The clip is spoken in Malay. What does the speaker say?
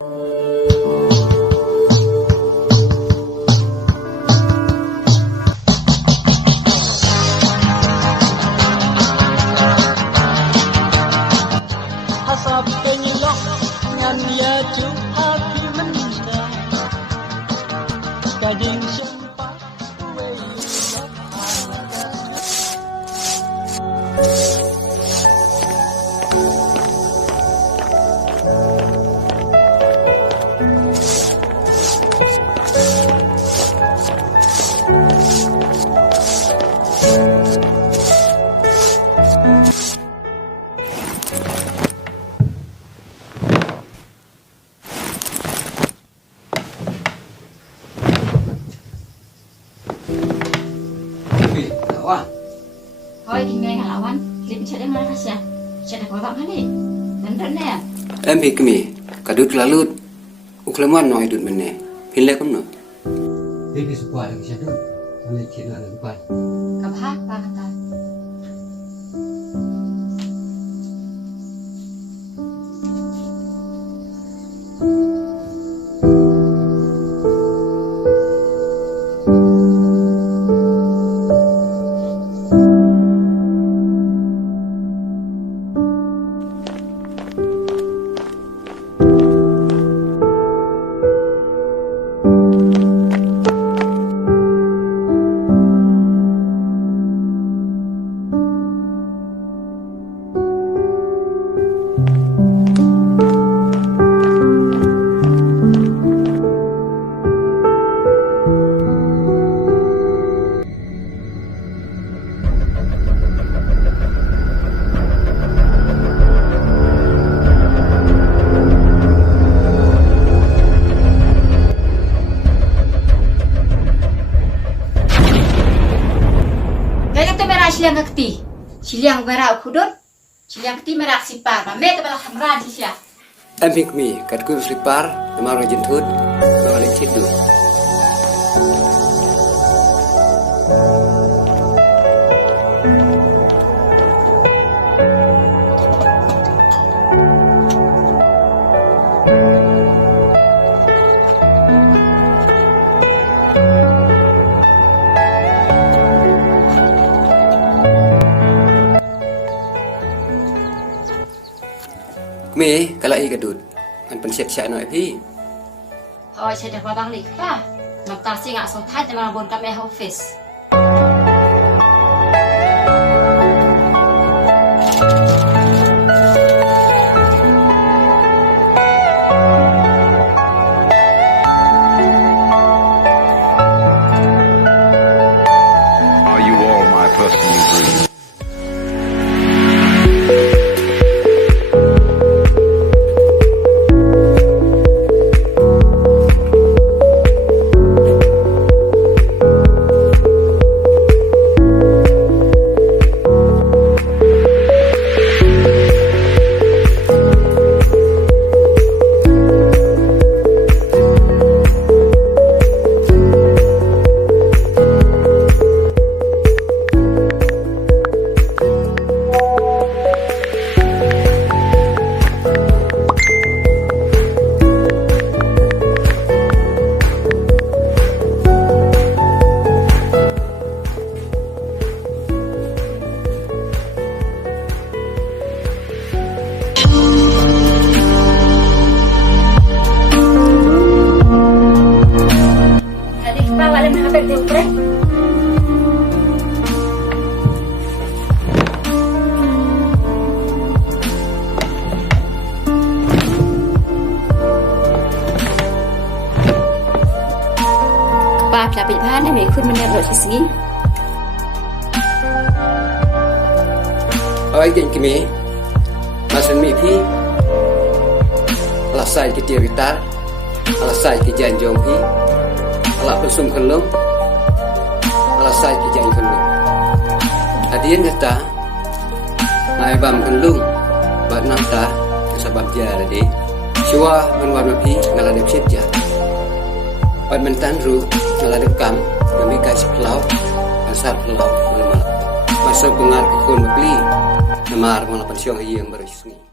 Hasab pengilah ngan ya hati menikah gading sumpah Thôi thì nghe hả Anh, lihat saya dengar kasih. Saya dah bawa mana? Dan ya. Em bị kami kadut lalut uklaman no idut menne pinle kom no Devi supaya lagi syadut sampai kira lagi pan Kapha apa kata? Siliang kekti, siliang merah kudut, siliang kekti merah sipar, mame tu balak hamran sisia. em bị kami kadku slipar namaro jentut ngalin situ kami kalau i kadut kan pensiap-siap no pi Thôi saya dah bawa balik pa. Maktar sih ngak sopat dengan bon kami office. Are you all my personal dreams? Pa pla pi phanให้มีขึ้นมันเนี่ยรถที่สิง oi gen kami masan mi pi alasai ke tiaritar alasai ke janjong pi ala pesum kelong alasai ke jang kelong adien kata nai bam kelung bat nanta sebab jara de Chua menwarna pi ngaladep sitja Pat mentan ru ngaladep kam Kami kasih pelau Asar pelau Masuk pengar kekun beli Namar malapan siang yang berisugi